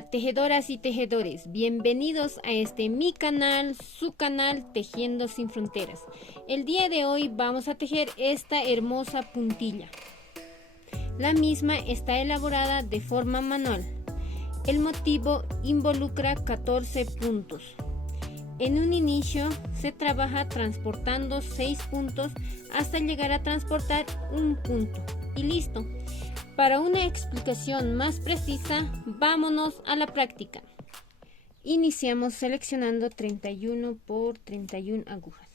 Hola tejedoras y tejedores, bienvenidos a mi canal, su canal Tejiendo Sin Fronteras. El día de hoy vamos a tejer esta hermosa puntilla. La misma está elaborada de forma manual. El motivo involucra 14 puntos. En un inicio se trabaja transportando 6 puntos hasta llegar a transportar un punto y listo. Para una explicación más precisa, vámonos a la práctica. Iniciamos seleccionando 31 por 31 agujas.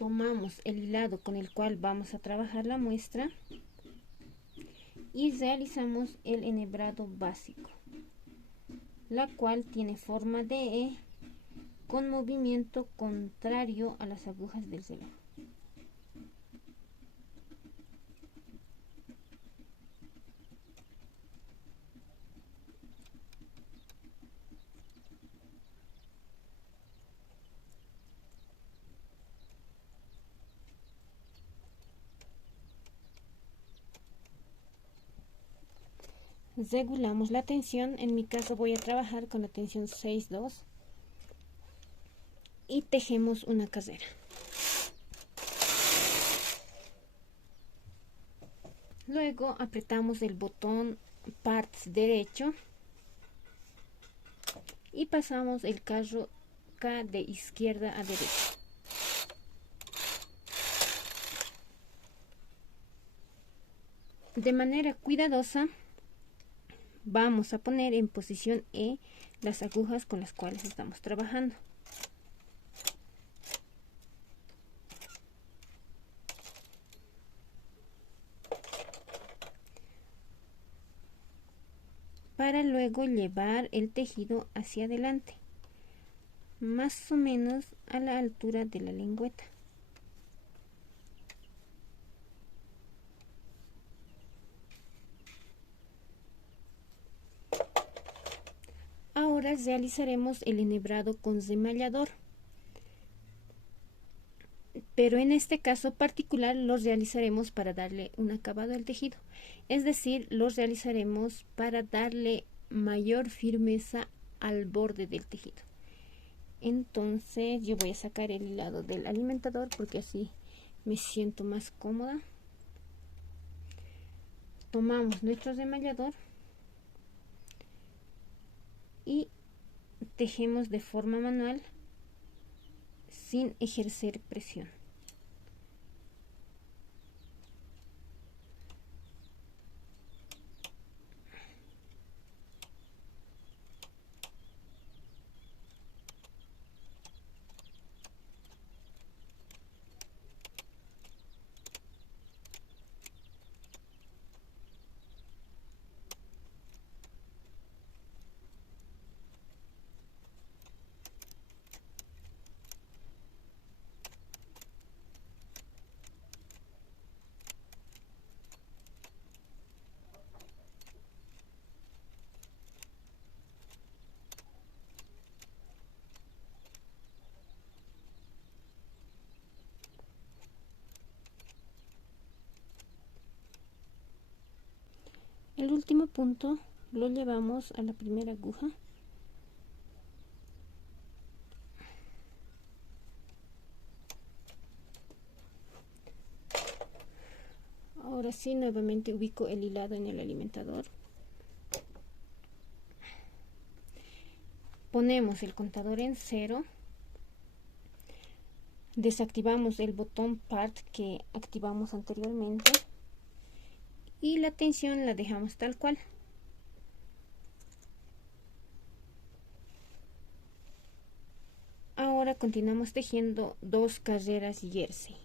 Tomamos el hilado con el cual vamos a trabajar la muestra y realizamos el enhebrado básico, la cual tiene forma de E con movimiento contrario a las agujas del reloj. Regulamos la tensión, en mi caso voy a trabajar con la tensión 6-2 y tejemos una carrera. Luego apretamos el botón parts derecho y pasamos el carro K de izquierda a derecha. De manera cuidadosa vamos a poner en posición E las agujas con las cuales estamos trabajando. Para luego llevar el tejido hacia adelante, más o menos a la altura de la lengüeta. Ahora realizaremos el enhebrado con remallador, pero en este caso particular lo realizaremos para darle un acabado al tejido, es decir, lo realizaremos para darle mayor firmeza al borde del tejido. Entonces yo voy a sacar el hilado del alimentador porque así me siento más cómoda. Tomamos nuestro remallador y tejemos de forma manual sin ejercer presión. El último punto lo llevamos a la primera aguja ahora sí, nuevamente ubico el hilado en el alimentador, ponemos el contador en 0, desactivamos el botón part que activamos anteriormente y la tensión la dejamos tal cual. Ahora continuamos tejiendo 2 carreras jersey.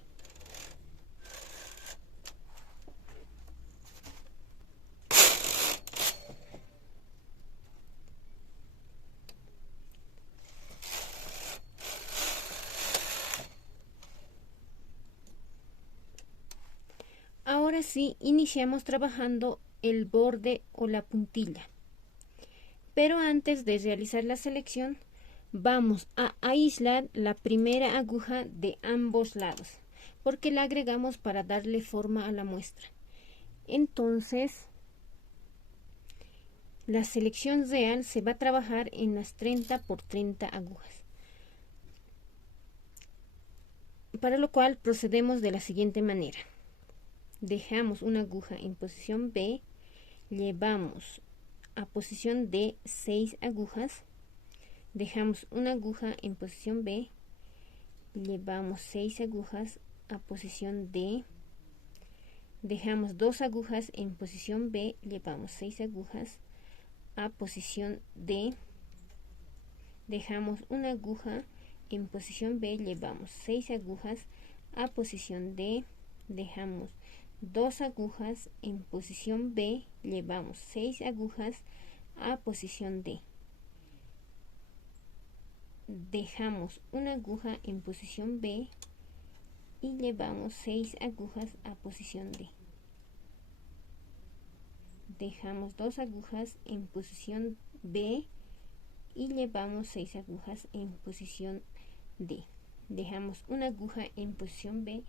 Ahora sí, iniciamos trabajando el borde o la puntilla. Pero antes de realizar la selección, vamos a aislar la primera aguja de ambos lados, porque la agregamos para darle forma a la muestra. Entonces, la selección real se va a trabajar en las 30 por 30 agujas. Para lo cual procedemos de la siguiente manera. Dejamos una aguja en posición B, llevamos a posición D 6 agujas, dejamos una aguja en posición B, llevamos 6 agujas a posición D, dejamos 2 agujas en posición B, llevamos 6 agujas a posición D, dejamos una aguja en posición B, llevamos 6 agujas a posición D, dejamos 2 agujas en posición B, llevamos 6 agujas a posición D, dejamos una aguja en posición B y llevamos 6 agujas a posición D, dejamos 2 agujas en posición B y llevamos 6 agujas en posición D, dejamos una aguja en posición B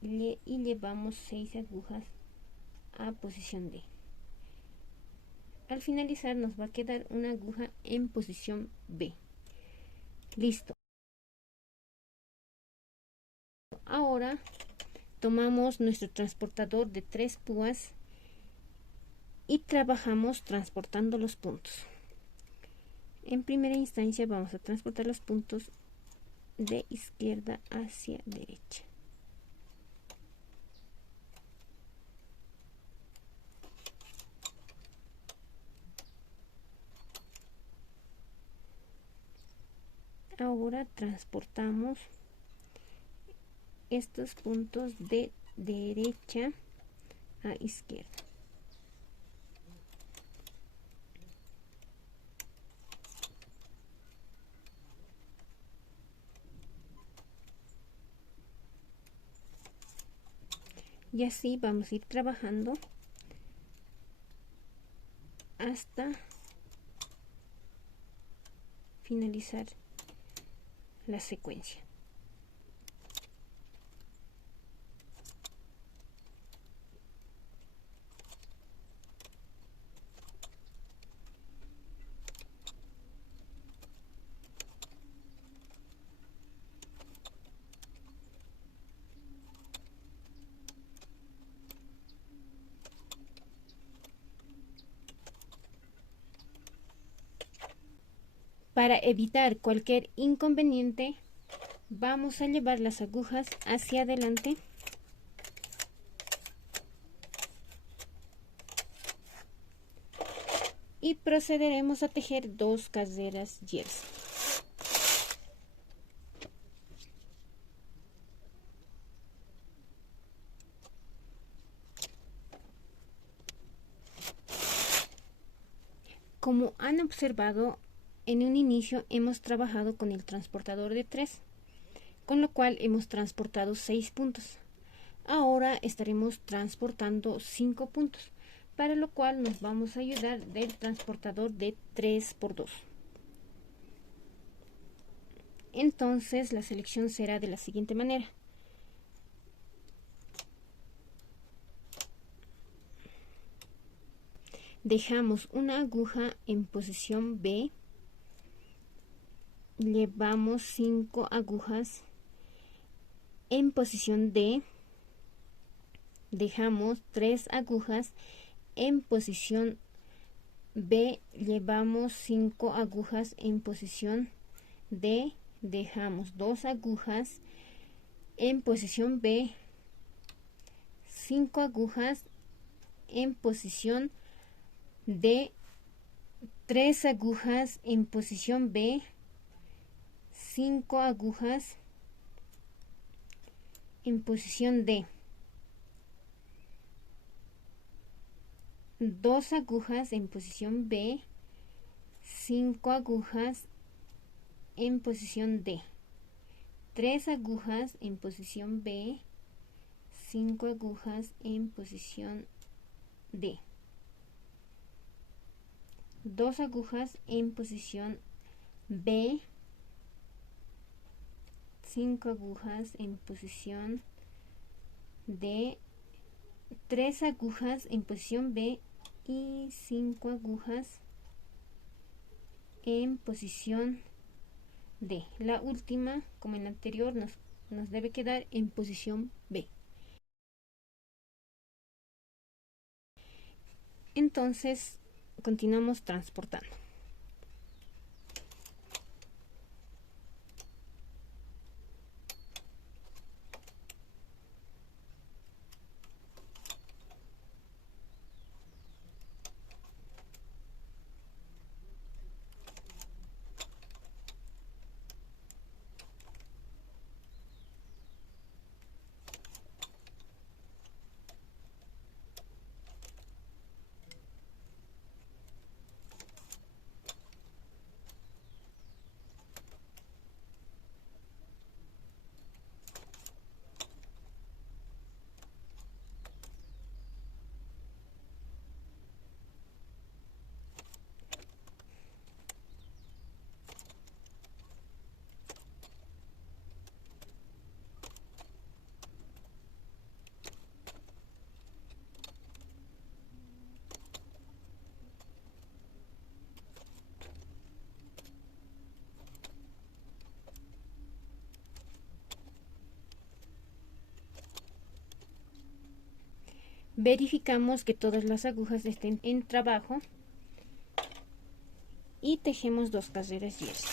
y llevamos 6 agujas a posición D. Al finalizar nos va a quedar una aguja en posición B. Listo. Ahora tomamos nuestro transportador de 3 púas y trabajamos transportando los puntos. En primera instancia vamos a transportar los puntos de izquierda hacia derecha. Ahora transportamos estos puntos de derecha a izquierda. Y así vamos a ir trabajando hasta finalizar la secuencia. Para evitar cualquier inconveniente, vamos a llevar las agujas hacia adelante y procederemos a tejer 2 caderas jersey. Como han observado, en un inicio hemos trabajado con el transportador de 3, con lo cual hemos transportado 6 puntos. Ahora estaremos transportando 5 puntos, para lo cual nos vamos a ayudar del transportador de 3×2. Entonces la selección será de la siguiente manera. Dejamos una aguja en posición B, llevamos 5 agujas en posición D, dejamos 3 agujas en posición B, llevamos 5 agujas en posición D, dejamos 2 agujas en posición B, 5 agujas en posición D, 3 agujas en posición B, 5 agujas en posición D, 2 agujas en posición B, 5 agujas en posición D, 3 agujas en posición B, 5 agujas en posición D, 2 agujas en posición B, 5 agujas en posición D 3 agujas en posición B y 5 agujas en posición D. La última, como en la anterior, nos debe quedar en posición B. Entonces continuamos transportando. Verificamos que todas las agujas estén en trabajo y tejemos 2 carreras jersey.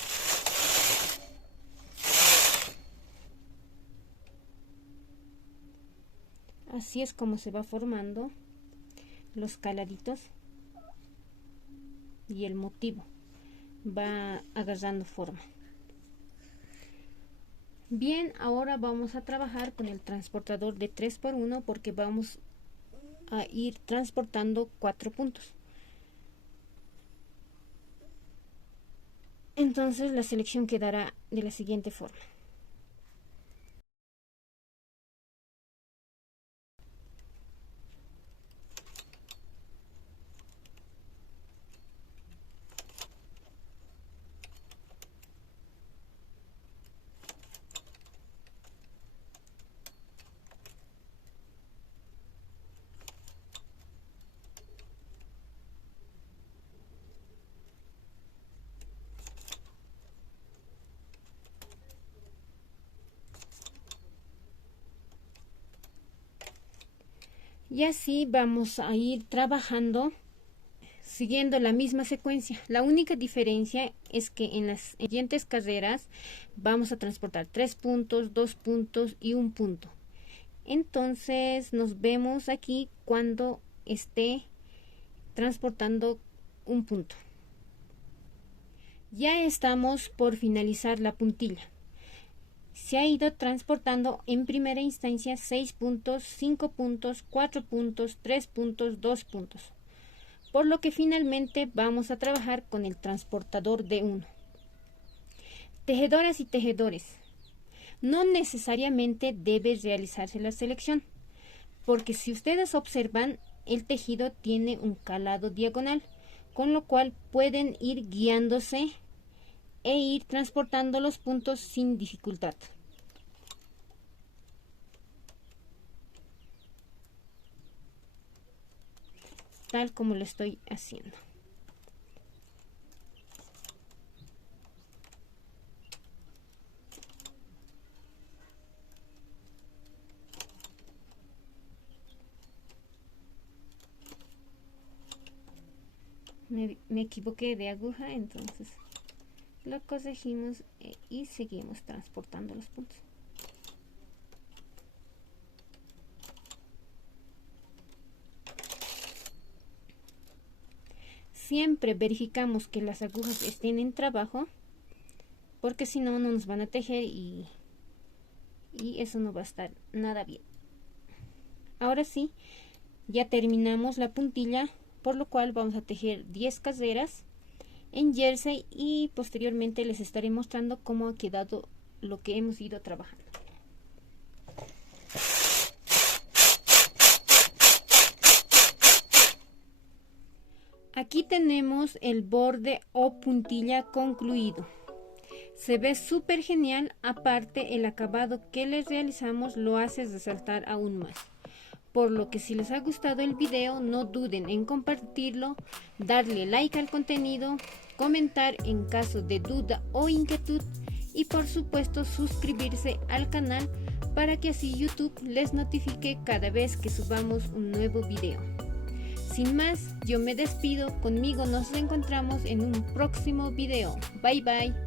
Así es como se va formando los caladitos y el motivo va agarrando forma. Bien, ahora vamos a trabajar con el transportador de 3×1 porque vamos a ir transportando 4 puntos. Entonces la selección quedará de la siguiente forma. Y así vamos a ir trabajando siguiendo la misma secuencia. La única diferencia es que en las siguientes carreras vamos a transportar 3 puntos, 2 puntos y 1 punto. Entonces nos vemos aquí cuando esté transportando 1 punto. Ya estamos por finalizar la puntilla. Se ha ido transportando en primera instancia 6 puntos, 5 puntos, 4 puntos, 3 puntos, 2 puntos. Por lo que finalmente vamos a trabajar con el transportador de 1. Tejedoras y tejedores, no necesariamente debe realizarse la selección, porque si ustedes observan, el tejido tiene un calado diagonal, con lo cual pueden ir guiándose e ir transportando los puntos sin dificultad. Tal como lo estoy haciendo. Me equivoqué de aguja, entonces lo corregimos y seguimos transportando los puntos. Siempre verificamos que las agujas estén en trabajo, porque si no, no nos van a tejer y eso no va a estar nada bien. Ahora sí, ya terminamos la puntilla, por lo cual vamos a tejer 10 carreras en jersey y posteriormente les estaré mostrando cómo ha quedado lo que hemos ido trabajando. Aquí tenemos el borde o puntilla concluido. Se ve súper genial, aparte el acabado que les realizamos lo hace resaltar aún más. por lo que si les ha gustado el video no duden en compartirlo, darle like al contenido, comentar en caso de duda o inquietud y por supuesto suscribirse al canal para que así YouTube les notifique cada vez que subamos un nuevo video. Sin más, yo me despido, conmigo nos encontramos en un próximo video. Bye bye.